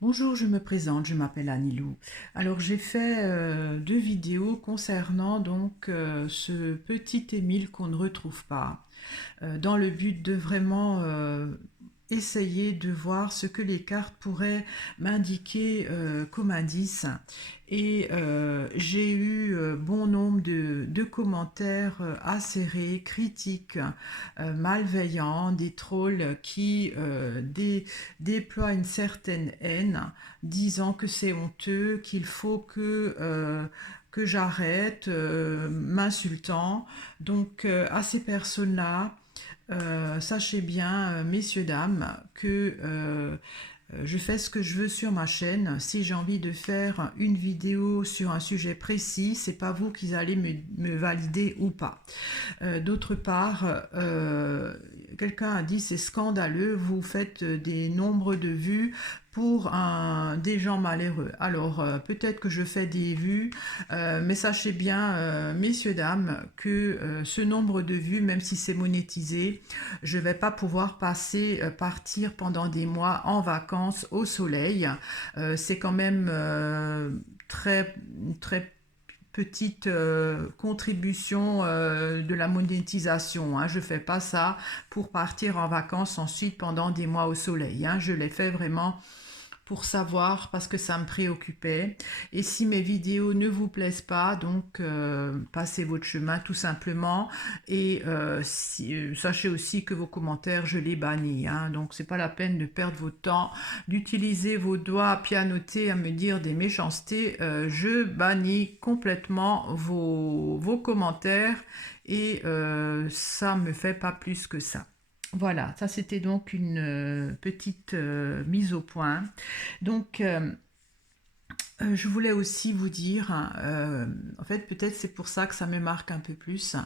Bonjour, je me présente, je m'appelle Anilou. Alors j'ai fait deux vidéos concernant ce petit Émile qu'on ne retrouve pas, dans le but de vraiment essayer de voir ce que les cartes pourraient m'indiquer comme indice. Et j'ai eu bon nombre de commentaires acérés, critiques, malveillants, des trolls qui déploient une certaine haine, disant que c'est honteux, qu'il faut que j'arrête, m'insultant. Donc à ces personnes-là, sachez bien, messieurs, dames, que je fais ce que je veux sur ma chaîne. Si j'ai envie de faire une vidéo sur un sujet précis, c'est pas vous qui allez me valider ou pas. D'autre part, quelqu'un a dit c'est scandaleux, vous faites des nombres de vues pour des gens malheureux. Alors peut-être que je fais des vues, mais sachez bien, messieurs, dames, que ce nombre de vues, même si c'est monétisé, je ne vais pas pouvoir partir pendant des mois en vacances au soleil. C'est quand même très, très petite contribution de la monétisation, hein. Je ne fais pas ça pour partir en vacances ensuite pendant des mois au soleil, hein. Je l'ai fait vraiment pour savoir parce que ça me préoccupait. Et si mes vidéos ne vous plaisent pas, donc passez votre chemin tout simplement. Et sachez aussi que vos commentaires, je les bannis, hein. Donc c'est pas la peine de perdre votre temps, d'utiliser vos doigts à pianoter, à me dire des méchancetés. Je bannis complètement vos commentaires et ça me fait pas plus que ça. Voilà, ça c'était donc une petite mise au point. Donc, je voulais aussi vous dire, hein, en fait, peut-être c'est pour ça que ça me marque un peu plus.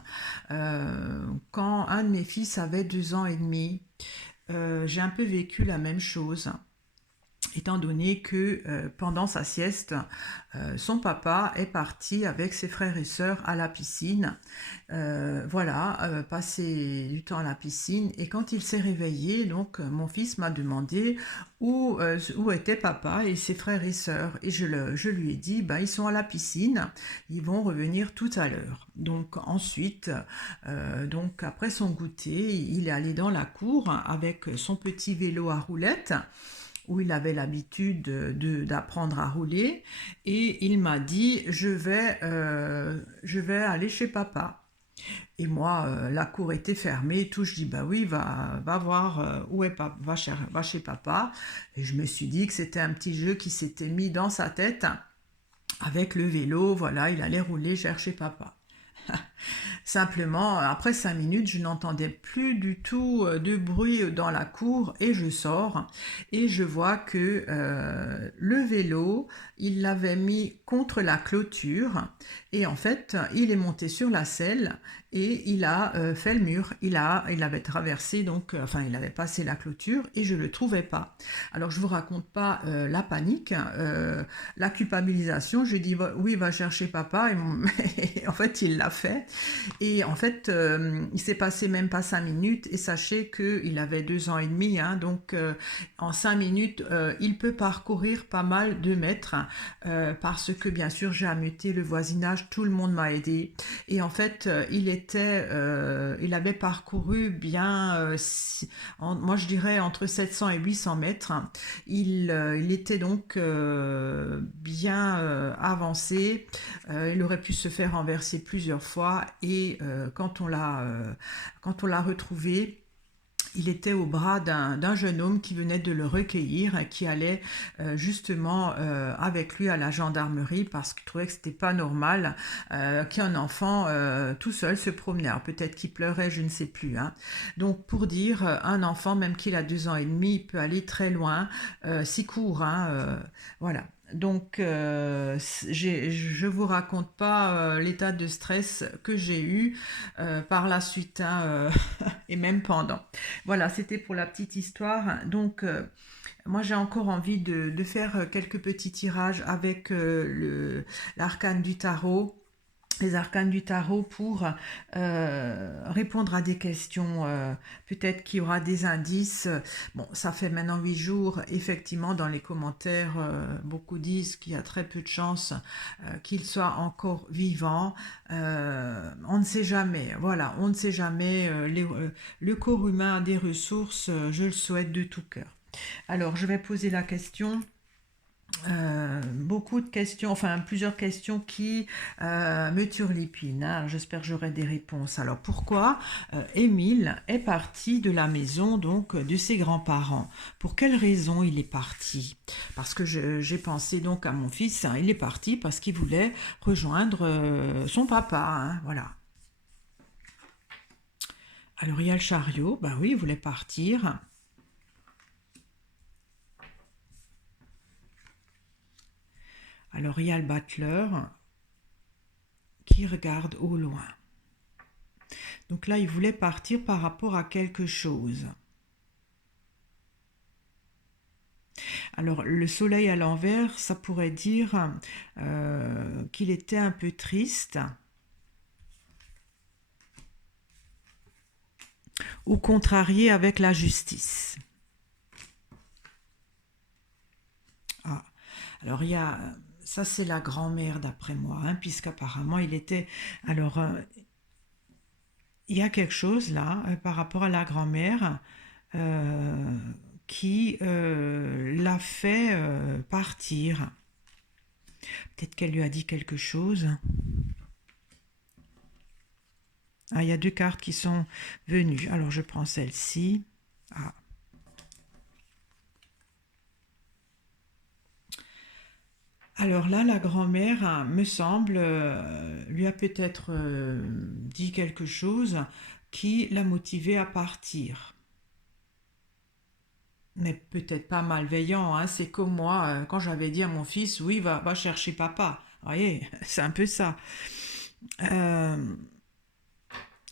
Quand un de mes fils avait 2 ans et demi, j'ai un peu vécu la même chose, étant donné que pendant sa sieste, son papa est parti avec ses frères et sœurs à la piscine. Voilà, passer du temps à la piscine. Et quand il s'est réveillé, donc mon fils m'a demandé où était papa et ses frères et sœurs. Et je lui ai dit, bah, ils sont à la piscine, ils vont revenir tout à l'heure. Donc ensuite, donc après son goûter, il est allé dans la cour avec son petit vélo à roulettes où il avait l'habitude d'apprendre à rouler, et il m'a dit je vais aller chez papa. Et moi, la cour était fermée, tout. Je dis bah oui, va voir où est papa, va chez papa. Et je me suis dit que c'était un petit jeu qui s'était mis dans sa tête avec le vélo. Voilà, il allait rouler chercher papa. Simplement, après 5 minutes, je n'entendais plus du tout de bruit dans la cour, et je sors et je vois que le vélo, il l'avait mis contre la clôture, et en fait, il est monté sur la selle et il a fait le mur. Il avait traversé, donc, enfin, il avait passé la clôture et je ne le trouvais pas. Alors, je ne vous raconte pas la panique, la culpabilisation. Je dis oui, va chercher papa, et en fait, il l'a fait. Et en fait, il s'est passé même pas 5 minutes, et sachez qu'il avait 2 ans et demi, hein, donc en 5 minutes, il peut parcourir pas mal de mètres, parce que bien sûr j'ai ameuté le voisinage, tout le monde m'a aidé. Et en fait, il avait parcouru bien, moi je dirais entre 700 et 800 mètres. Il était donc bien avancé. Il aurait pu se faire renverser plusieurs fois, et quand on l'a retrouvé, il était au bras d'un jeune homme qui venait de le recueillir et qui allait justement avec lui à la gendarmerie, parce qu'il trouvait que c'était pas normal qu'un enfant tout seul se promenait. Alors peut-être qu'il pleurait, je ne sais plus, hein. Donc pour dire, un enfant, même qu'il a 2 ans et demi, il peut aller très loin s'il court, hein, voilà. Donc, je ne vous raconte pas l'état de stress que j'ai eu par la suite, hein, et même pendant. Voilà, c'était pour la petite histoire. Donc, moi, j'ai encore envie de faire quelques petits tirages avec l'arcane du tarot. les arcanes du tarot pour répondre à des questions. Peut-être qu'il y aura des indices. Bon, ça fait maintenant 8 jours. Effectivement, dans les commentaires, beaucoup disent qu'il y a très peu de chances qu'il soit encore vivant. On ne sait jamais. Voilà, on ne sait jamais. Le corps humain a des ressources. Je le souhaite de tout cœur. Alors, je vais poser la question. Beaucoup de questions, enfin plusieurs questions qui me turlupinent, hein. J'espère que j'aurai des réponses. Alors pourquoi Émile est parti de la maison donc de ses grands-parents? Pour quelle raison il est parti? Parce que j'ai pensé donc à mon fils, hein, il est parti parce qu'il voulait rejoindre son papa, hein, voilà. Alors il y a le chariot, ben oui, il voulait partir. Alors il y a le battleur qui regarde au loin. Donc là, il voulait partir par rapport à quelque chose. Alors le soleil à l'envers, ça pourrait dire qu'il était un peu triste ou contrarié avec la justice. Ah, alors il y a... Ça, c'est la grand-mère d'après moi, hein, puisqu'apparemment il était... Alors, il y a quelque chose là par rapport à la grand-mère euh, qui l'a fait partir. Peut-être qu'elle lui a dit quelque chose. Ah, il y a 2 cartes qui sont venues. Alors je prends celle-ci. Ah. Alors là, la grand-mère, hein, me semble, lui a peut-être dit quelque chose qui l'a motivé à partir. Mais peut-être pas malveillant, hein. C'est comme moi, quand j'avais dit à mon fils, oui, va chercher papa. Vous voyez, c'est un peu ça. Euh,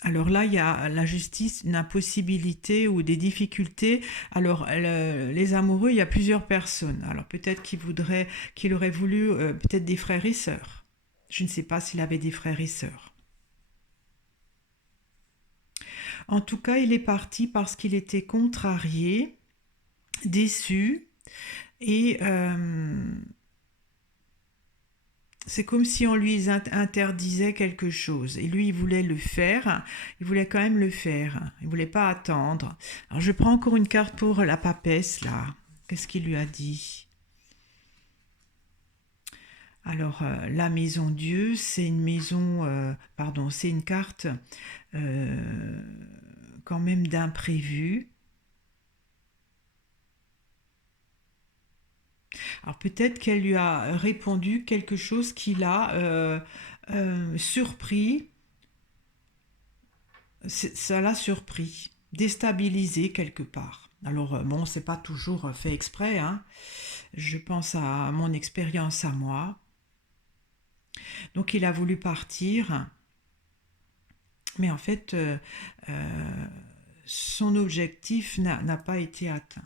alors là, il y a la justice, une impossibilité ou des difficultés. Alors, les amoureux, il y a plusieurs personnes. Alors peut-être qu'il aurait voulu peut-être des frères et sœurs. Je ne sais pas s'il avait des frères et sœurs. En tout cas, il est parti parce qu'il était contrarié, déçu, et c'est comme si on lui interdisait quelque chose. Et lui, il voulait le faire. Il voulait quand même le faire. Il ne voulait pas attendre. Alors, je prends encore une carte pour la papesse, là. Qu'est-ce qu'il lui a dit? Alors, la maison Dieu, c'est une maison... pardon, c'est une carte euh, quand même d'imprévu. Alors peut-être qu'elle lui a répondu quelque chose qui l'a surpris, ça l'a surpris, déstabilisé quelque part. Alors bon, c'est pas toujours fait exprès, hein. Je pense à mon expérience à moi. Donc il a voulu partir, mais en fait, son objectif n'a pas été atteint.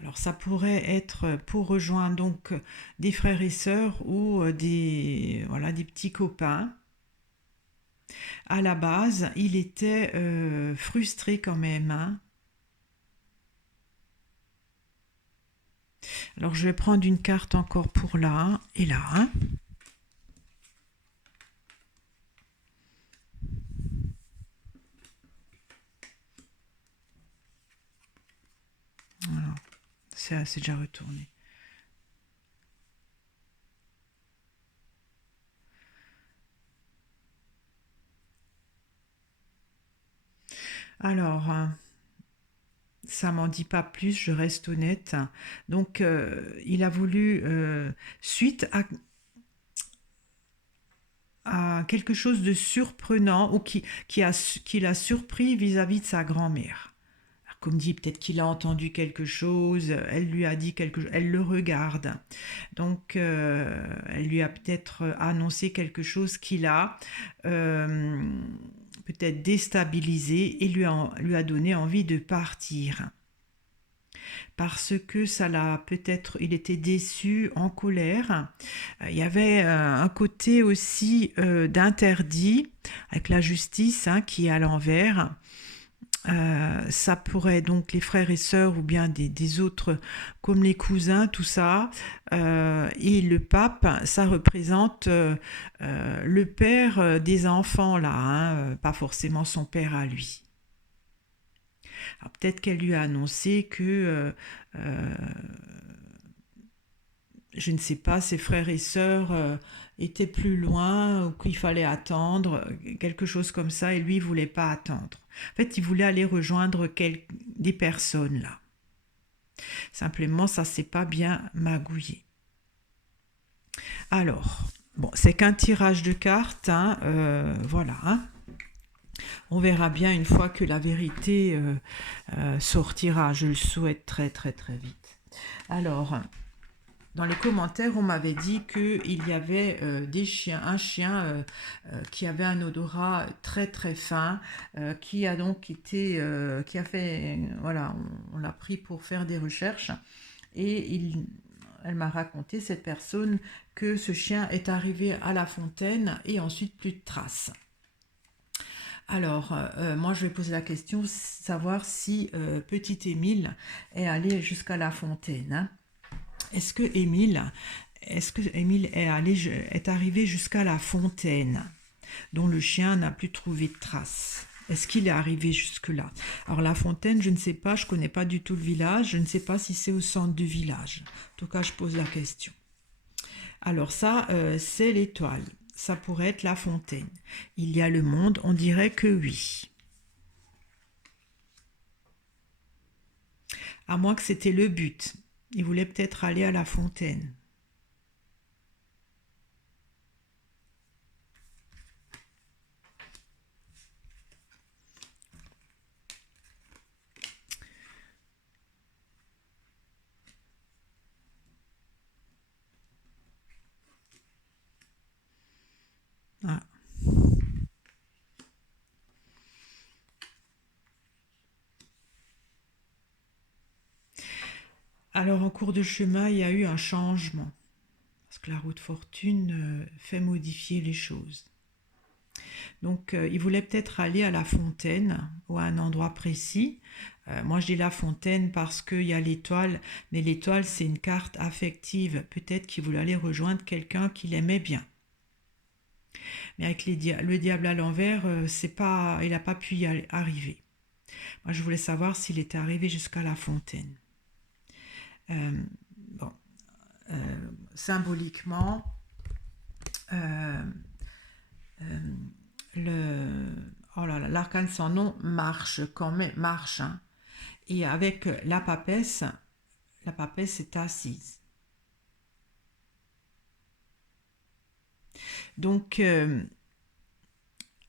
Alors ça pourrait être pour rejoindre donc des frères et sœurs ou voilà, des petits copains. À la base, il était frustré quand même, hein. Alors je vais prendre une carte encore pour là et là, hein. Voilà, c'est déjà retourné. Alors, ça m'en dit pas plus, je reste honnête. Donc, il a voulu, suite à quelque chose de surprenant ou qui l'a surpris vis-à-vis de sa grand-mère. Comme dit, peut-être qu'il a entendu quelque chose, elle lui a dit quelque chose, elle le regarde. Donc, elle lui a peut-être annoncé quelque chose qui l'a peut-être déstabilisé et lui a donné envie de partir. parce que ça l'a peut-être, il était déçu, en colère. Il y avait un côté aussi d'interdit avec la justice hein, qui est à l'envers. Ça pourrait donc les frères et sœurs ou bien des autres comme les cousins, tout ça. Et le pape, ça représente le père des enfants là, hein, pas forcément son père à lui. Alors peut-être qu'elle lui a annoncé que, je ne sais pas, ses frères et sœurs étaient plus loin ou qu'il fallait attendre, quelque chose comme ça, et lui, il ne voulait pas attendre. En fait, il voulait aller rejoindre des personnes là. Simplement, ça ne s'est pas bien magouillé. Alors, bon, c'est qu'un tirage de cartes, hein, voilà. Hein. On verra bien une fois que la vérité sortira. Je le souhaite très très très vite. Alors, dans les commentaires, on m'avait dit qu'il y avait un chien qui avait un odorat très très fin, qui a donc été, qui a fait, voilà, on l'a pris pour faire des recherches et elle m'a raconté, cette personne, que ce chien est arrivé à la fontaine et ensuite plus de traces. Alors, moi je vais poser la question, savoir si petit Émile est allé jusqu'à la fontaine. Hein. Est-ce que Émile est arrivé jusqu'à la fontaine dont le chien n'a plus trouvé de traces? Est-ce qu'il est arrivé jusque-là? Alors la fontaine, je ne sais pas, je ne connais pas du tout le village, je ne sais pas si c'est au centre du village. En tout cas, je pose la question. Alors ça, c'est l'étoile. Ça pourrait être la fontaine. Il y a le monde, on dirait que oui. À moins que c'était le but. Il voulait peut-être aller à la fontaine. Ah. Alors en cours de chemin, il y a eu un changement. Parce que la roue de fortune fait modifier les choses. Donc il voulait peut-être aller à la fontaine ou à un endroit précis. Moi je dis la fontaine parce qu'il y a l'étoile, mais l'étoile c'est une carte affective. Peut-être qu'il voulait aller rejoindre quelqu'un qu'il aimait bien. Mais avec le diable à l'envers, il n'a pas pu y arriver. Moi je voulais savoir s'il était arrivé jusqu'à la fontaine. Bon, symboliquement, euh, oh là là, l'arcane sans nom marche quand même, marche. Hein. Et avec la papesse est assise. Donc,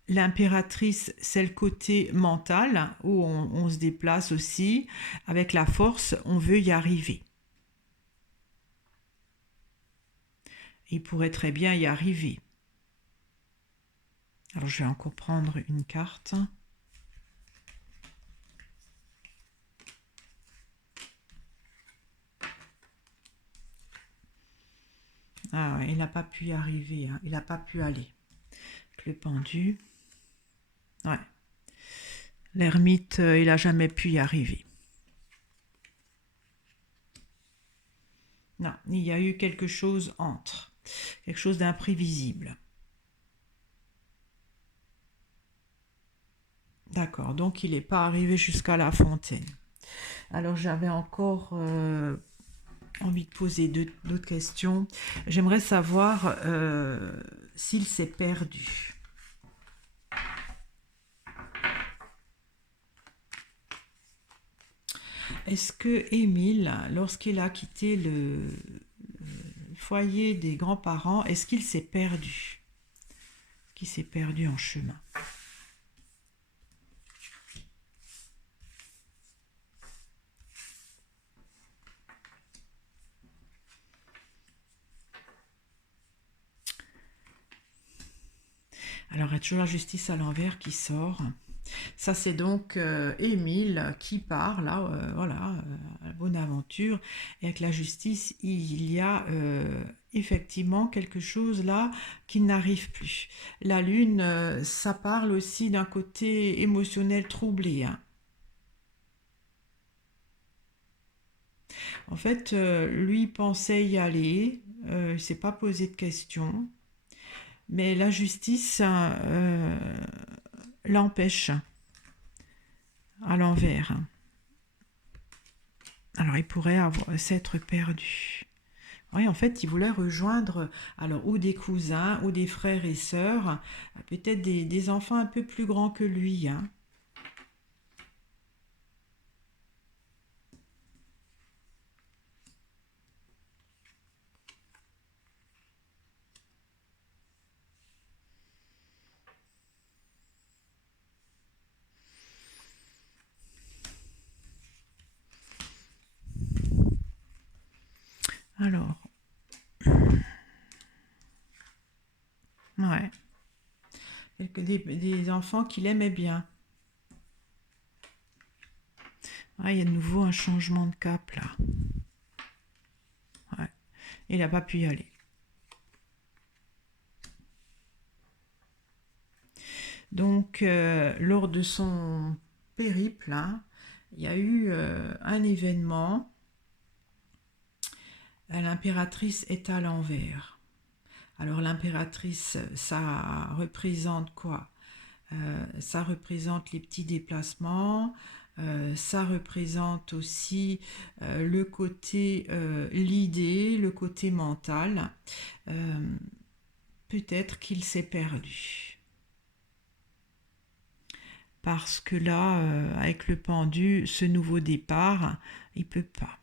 l'impératrice, c'est le côté mental, où on se déplace aussi. Avec la force, on veut y arriver. Il pourrait très bien y arriver. Alors, je vais encore prendre une carte. Ah, il n'a pas pu y arriver, hein. Il n'a pas pu aller. Le pendu. Ouais. L'ermite, il n'a jamais pu y arriver. Non, il y a eu quelque chose entre. Quelque chose d'imprévisible. D'accord, donc il n'est pas arrivé jusqu'à la fontaine. Alors j'avais encore envie de poser d'autres questions. J'aimerais savoir s'il s'est perdu. Est-ce que Émile, lorsqu'il a quitté le foyer des grands-parents, est-ce qu'il s'est perdu? Est-ce qu'il s'est perdu en chemin? Alors, il y a toujours la justice à l'envers qui sort. Ça, c'est donc Émile qui part, là, voilà, à Bonaventure. Et avec la justice, il y a effectivement quelque chose là qui n'arrive plus. La lune, ça parle aussi d'un côté émotionnel troublé, hein. En fait, lui pensait y aller, il ne s'est pas posé de questions, mais la justice l'empêche à l'envers. Alors il pourrait s'être perdu. Oui, en fait, il voulait rejoindre alors ou des cousins ou des frères et sœurs, peut-être des enfants un peu plus grands que lui, hein. Alors, ouais, des enfants qu'il aimait bien. Ah, il y a de nouveau un changement de cap là. Ouais. Il n'a pas pu y aller. Donc, lors de son périple, hein, il y a eu un événement. L'impératrice est à l'envers. Alors l'impératrice, ça représente quoi? Ça représente les petits déplacements, ça représente aussi le côté, l'idée, le côté mental. Euh, Peut-être qu'il s'est perdu. Parce que là, avec le pendu, ce nouveau départ, il peut pas.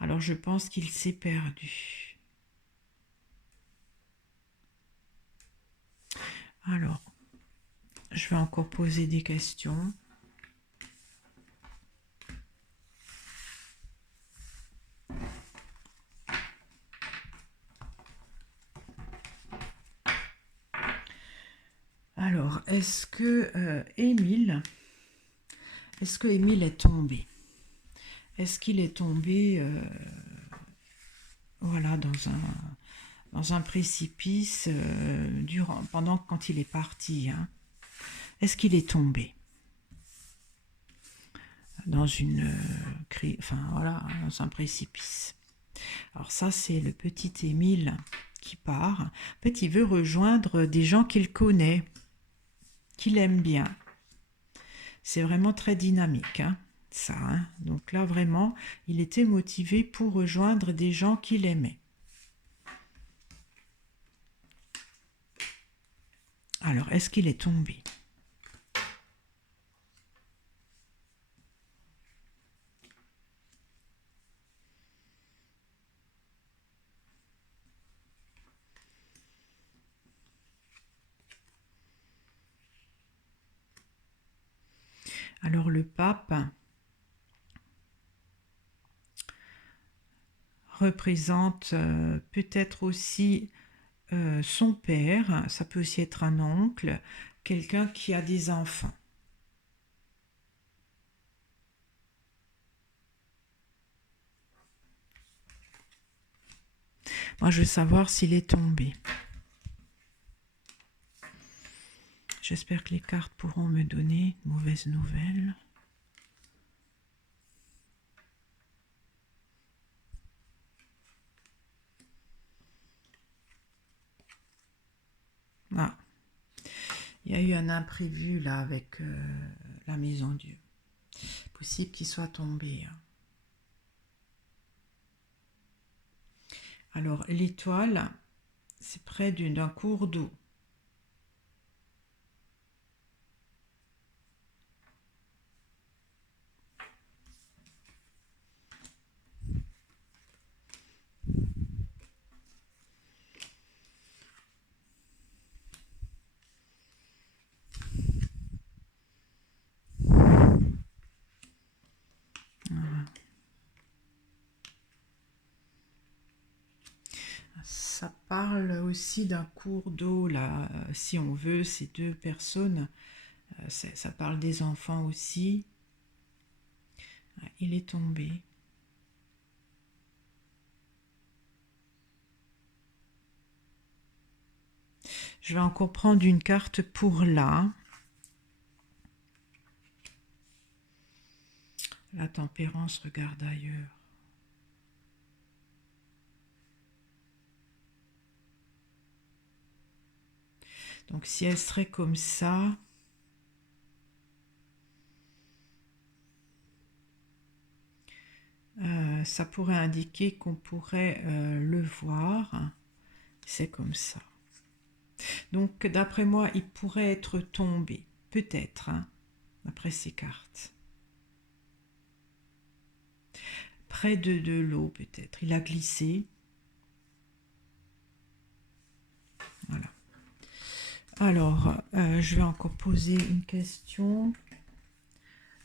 Alors je pense qu'il s'est perdu. Alors, je vais encore poser des questions. Alors, est-ce que Émile est tombé? Est-ce qu'il est tombé, voilà, dans un précipice pendant quand il est parti, hein? Est-ce qu'il est tombé dans enfin voilà, dans un précipice? Alors ça, c'est le petit Émile qui part. En fait, il veut rejoindre des gens qu'il connaît, qu'il aime bien. C'est vraiment très dynamique, hein, ça, hein. Donc là, vraiment, il était motivé pour rejoindre des gens qu'il aimait. Alors, est-ce qu'il est tombé? Alors, le pape représente peut-être aussi son père, ça peut aussi être un oncle, quelqu'un qui a des enfants. Moi, je veux savoir s'il est tombé. J'espère que les cartes pourront me donner de mauvaises nouvelles. Ah, il y a eu un imprévu là avec la maison Dieu. Possible qu'il soit tombé, hein. Alors, l'étoile, c'est près d'un cours d'eau. Ça parle aussi d'un cours d'eau, là, si on veut, ces deux personnes. Ça parle des enfants aussi. Ouais, il est tombé. Je vais encore prendre une carte pour là. La tempérance regarde ailleurs. Donc si elle serait comme ça, ça pourrait indiquer qu'on pourrait le voir. C'est comme ça. Donc d'après moi, il pourrait être tombé. Peut-être, hein, d'après ces cartes. Près de l'eau, peut-être. Il a glissé. Voilà. Alors, je vais encore poser une question.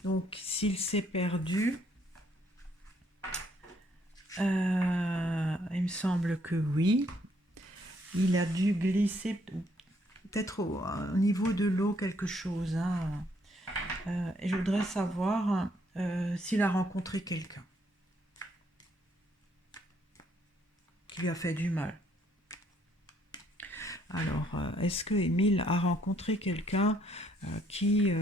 Donc, s'il s'est perdu, il me semble que oui. Il a dû glisser peut-être au niveau de l'eau quelque chose. Hein. Et je voudrais savoir s'il a rencontré quelqu'un qui lui a fait du mal. Alors, est-ce que Émile a rencontré quelqu'un qui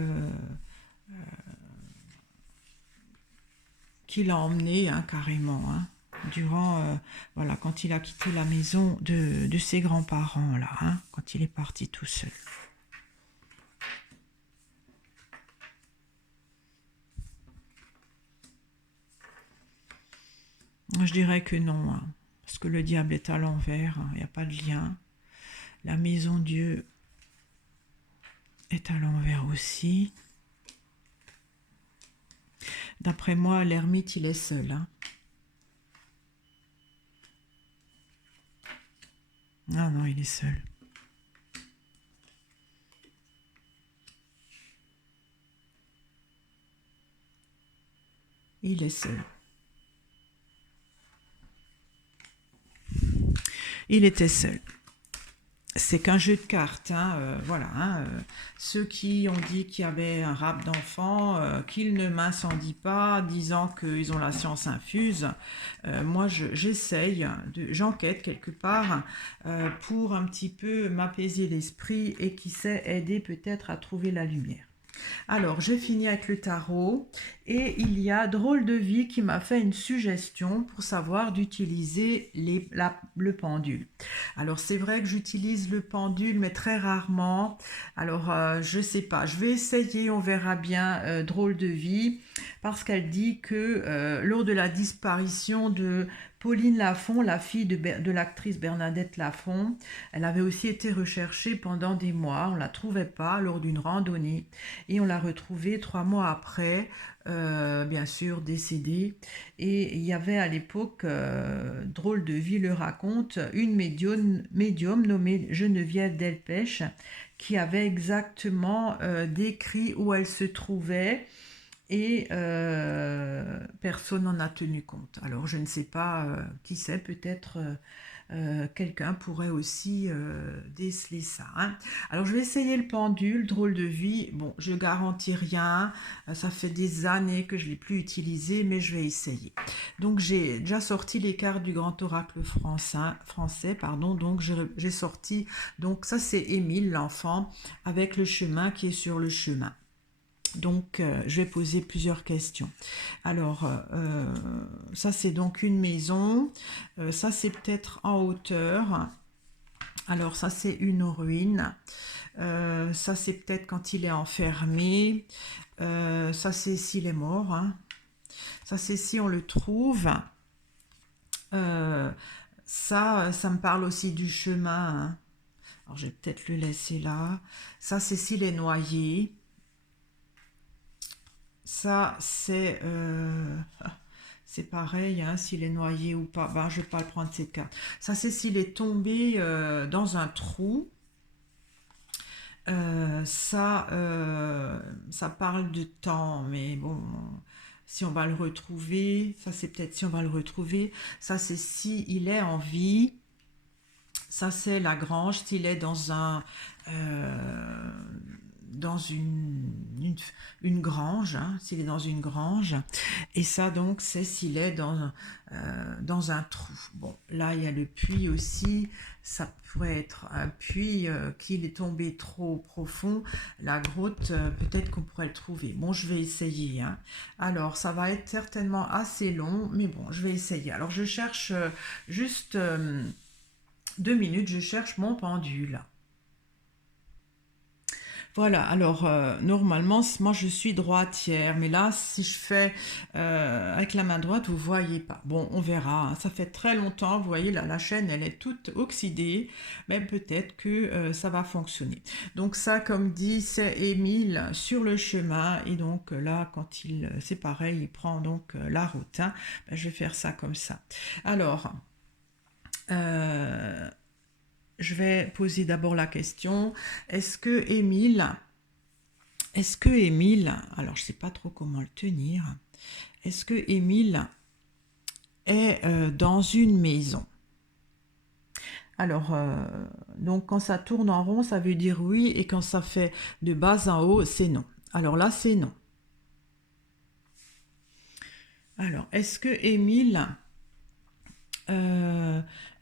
l'a emmené hein, carrément hein, durant, voilà, quand il a quitté la maison de ses grands-parents, là, hein, quand il est parti tout seul. Je dirais que non, hein, parce que le diable est à l'envers, il n'y a pas de lien. La maison Dieu est à l'envers aussi. D'après moi, l'ermite, il est seul. Hein. Ah non, il est seul. Il est seul. Il était seul. C'est qu'un jeu de cartes, hein, voilà. Hein, ceux qui ont dit qu'il y avait un rap d'enfants, qu'ils ne m'incendient pas, disant qu'ils ont la science infuse, moi j'essaye, j'enquête quelque part pour un petit peu m'apaiser l'esprit et qui sait aider peut-être à trouver la lumière. Alors, j'ai fini avec le tarot et il y a Drôle de Vie qui m'a fait une suggestion pour savoir d'utiliser le pendule. Alors, c'est vrai que j'utilise le pendule, mais très rarement. Alors, je sais pas, je vais essayer, on verra bien Drôle de Vie, parce qu'elle dit que lors de la disparition de Pauline Lafont, la fille de l'actrice Bernadette Lafont, elle avait aussi été recherchée pendant des mois. On ne la trouvait pas lors d'une randonnée et on l'a retrouvée 3 mois après, bien sûr décédée. Et il y avait à l'époque, Drôle de Vie le raconte, une médium nommée Geneviève Delpech qui avait exactement décrit où elle se trouvait et personne n'en a tenu compte. Alors je ne sais pas qui c'est, peut-être quelqu'un pourrait aussi déceler ça. Hein. Alors je vais essayer le pendule, Drôle de Vie. Bon, je garantis rien, ça fait des années que je ne l'ai plus utilisé, mais je vais essayer. Donc j'ai déjà sorti les cartes du Grand Oracle français, pardon. Donc j'ai sorti, donc ça c'est Émile, l'enfant, avec le chemin qui est sur le chemin. Donc, je vais poser plusieurs questions. Alors, ça c'est donc une maison. Ça c'est peut-être en hauteur. Alors, ça c'est une ruine. Ça c'est peut-être quand il est enfermé. Ça c'est s'il est mort. Hein. Ça c'est si on le trouve. Ça me parle aussi du chemin. Hein. Alors, je vais peut-être le laisser là. Ça c'est s'il est noyé. Ça, c'est pareil, hein, s'il est noyé ou pas. Ben, je ne vais pas le prendre cette carte. Ça, c'est s'il est tombé dans un trou. Ça parle de temps, mais bon, si on va le retrouver, ça c'est peut-être si on va le retrouver. Ça, c'est si il est en vie. Ça, c'est la grange s'il est euh, dans une grange, hein, s'il est dans une grange. Et ça, donc, c'est s'il est dans un trou. Bon, là, il y a le puits aussi. Ça pourrait être un puits qu'il est tombé trop profond. La grotte, peut-être qu'on pourrait le trouver. Bon, je vais essayer, hein. Alors, ça va être certainement assez long, mais bon, je vais essayer. Alors, je cherche juste 2 minutes, je cherche mon pendule. Voilà, alors normalement, moi je suis droitière, mais là, si je fais avec la main droite, vous voyez pas. Bon, on verra, hein. Ça fait très longtemps, vous voyez, là, la chaîne, elle est toute oxydée, mais peut-être que ça va fonctionner. Donc ça, comme dit, c'est Émile sur le chemin, et donc là, quand c'est pareil, il prend donc la route, hein. Ben, je vais faire ça comme ça. Alors, euh, je vais poser d'abord la question, est-ce que Émile alors je ne sais pas trop comment le tenir, est-ce que Émile est dans une maison? Alors, donc quand ça tourne en rond, ça veut dire oui, et quand ça fait de bas en haut, c'est non. Alors là, c'est non. Alors, euh,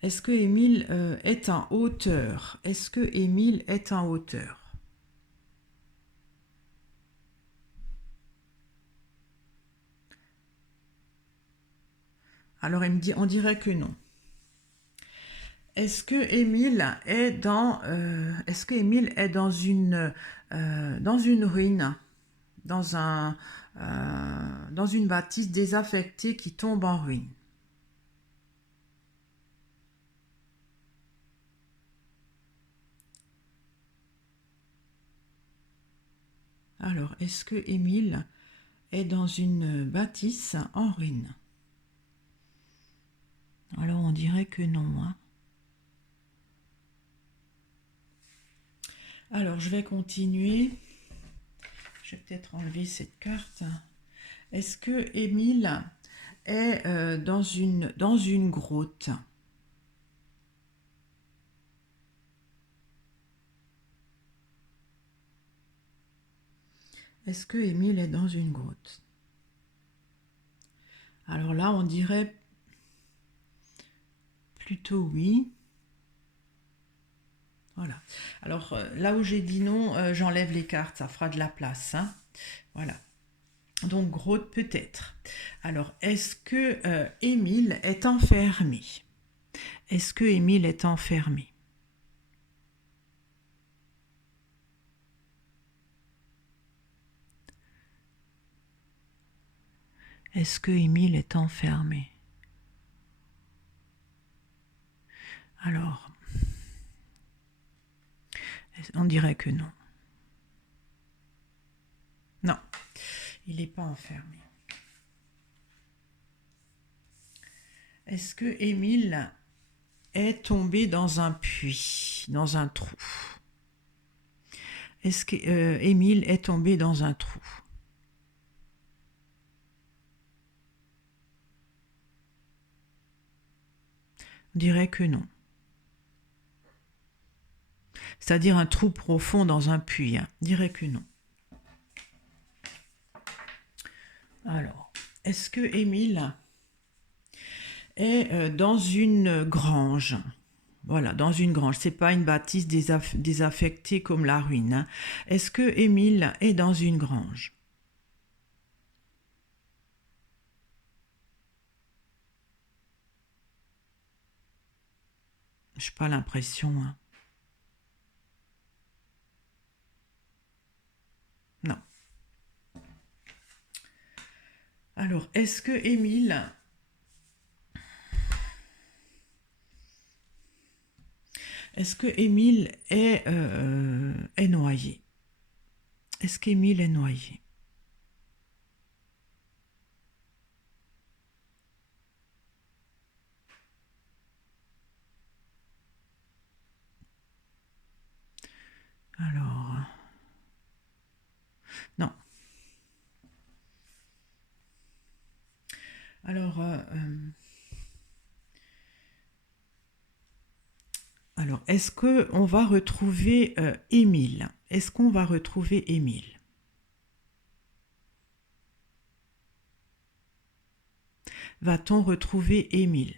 est-ce que Émile est en hauteur? Est-ce que Émile est en hauteur? Alors, il me dit, on dirait que non. Est-ce que Émile est dans une ruine, dans dans une bâtisse désaffectée qui tombe en ruine? Alors, est-ce que Émile est dans une bâtisse en ruine? Alors, on dirait que non, hein. Alors, je vais continuer. Je vais peut-être enlever cette carte. Est-ce que Émile est dans une grotte? Est-ce que Émile est dans une grotte? Alors là, on dirait plutôt oui. Voilà. Alors là où j'ai dit non, j'enlève les cartes, ça fera de la place, hein. Voilà. Donc grotte peut-être. Alors est-ce que Émile est enfermé? Est-ce que Émile est enfermé? Est-ce que Émile est enfermé? Alors, on dirait que non. Non, il n'est pas enfermé. Est-ce que Émile est tombé dans un puits, dans un trou? Est-ce que Émile est tombé dans un trou? On dirait que non. C'est-à-dire un trou profond dans un puits, hein. On dirait que non. Alors, est-ce que Émile est dans une grange? Voilà, dans une grange. C'est pas une bâtisse désaffectée comme la ruine, hein. Est-ce que Émile est dans une grange? Je n'ai pas l'impression, hein. Non. Alors, est-ce que Émile est noyé? Est-ce qu'Émile est noyé? Alors, non. Alors, Alors, est-ce qu'on va retrouver Émile? Est-ce qu'on va retrouver Émile? Va-t-on retrouver Émile?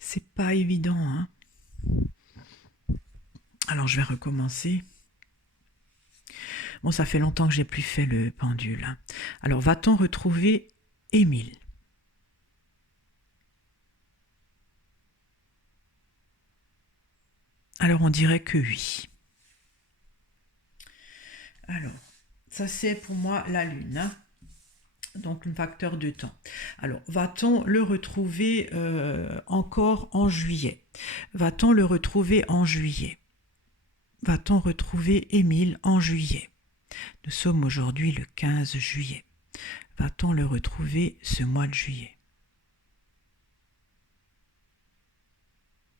C'est pas évident, hein? Alors, je vais recommencer. Bon, ça fait longtemps que j'ai plus fait le pendule, hein. Alors, va-t-on retrouver Émile? Alors, on dirait que oui. Alors, ça c'est pour moi la Lune, hein. Donc, un facteur de temps. Alors, va-t-on le retrouver encore en juillet? Va-t-on le retrouver en juillet? Va-t-on retrouver Émile en juillet? Nous sommes aujourd'hui le 15 juillet. Va-t-on le retrouver ce mois de juillet?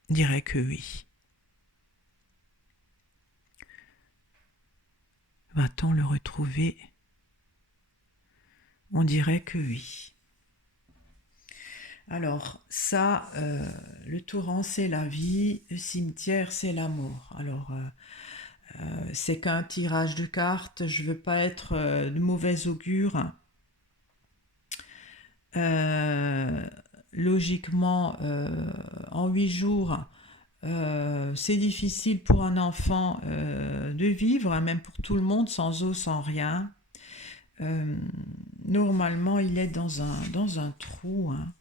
Je dirais que oui. Va-t-on le retrouver? On dirait que oui. Alors, ça, le torrent, c'est la vie, le cimetière, c'est l'amour. Alors, c'est qu'un tirage de cartes, je ne veux pas être de mauvais augure. Logiquement, en 8 jours, c'est difficile pour un enfant de vivre, hein, même pour tout le monde, sans eau, sans rien. Normalement, il est dans un trou, hein.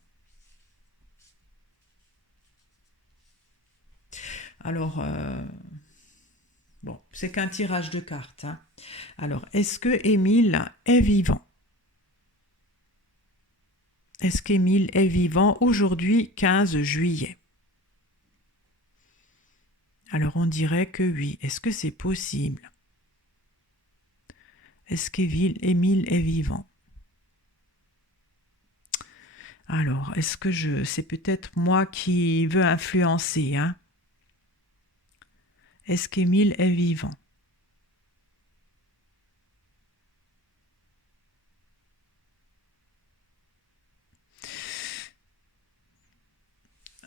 Alors, bon, c'est qu'un tirage de cartes, hein. Alors, est-ce que Émile est vivant? Est-ce qu'Émile est vivant aujourd'hui, 15 juillet? Alors, on dirait que oui. Est-ce que c'est possible? Est-ce qu'Émile est vivant? Alors, est-ce que c'est peut-être moi qui veux influencer, hein? Est-ce qu'Émile est vivant?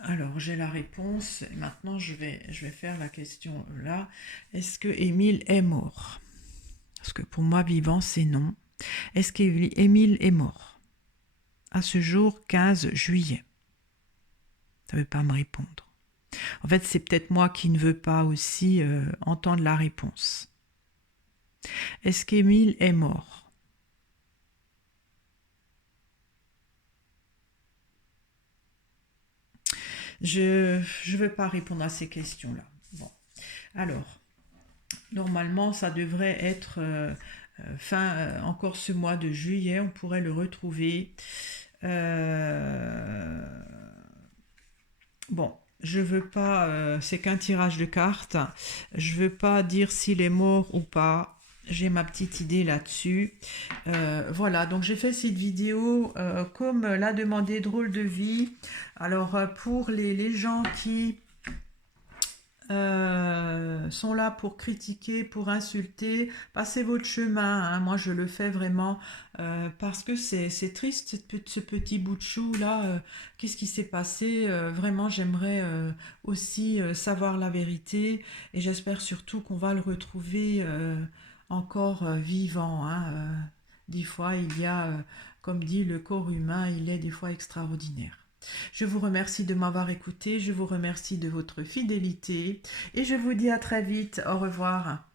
Alors, j'ai la réponse. Et maintenant, je vais faire la question là. Est-ce que Émile est mort? Parce que pour moi, vivant, c'est non. Est-ce qu'Émile est mort? À ce jour, 15 juillet. Ça ne veut pas me répondre. En fait, c'est peut-être moi qui ne veux pas aussi entendre la réponse. Est-ce qu'Émile est mort? Je ne veux pas répondre à ces questions-là. Bon. Alors, normalement, ça devrait être encore ce mois de juillet, on pourrait le retrouver. Bon, je veux pas, c'est qu'un tirage de cartes. Je veux pas dire s'il est mort ou pas. J'ai ma petite idée là-dessus. Voilà, donc j'ai fait cette vidéo comme l'a demandé Drôle de Vie. Alors pour les gens qui sont là pour critiquer, pour insulter, passez votre chemin, hein. Moi je le fais vraiment parce que c'est triste ce petit bout de chou là. Qu'est-ce qui s'est passé? Vraiment j'aimerais aussi savoir la vérité et j'espère surtout qu'on va le retrouver encore vivant, hein. 10 fois il y a, comme dit le corps humain, il est des fois extraordinaire. Je vous remercie de m'avoir écouté, je vous remercie de votre fidélité et je vous dis à très vite. Au revoir.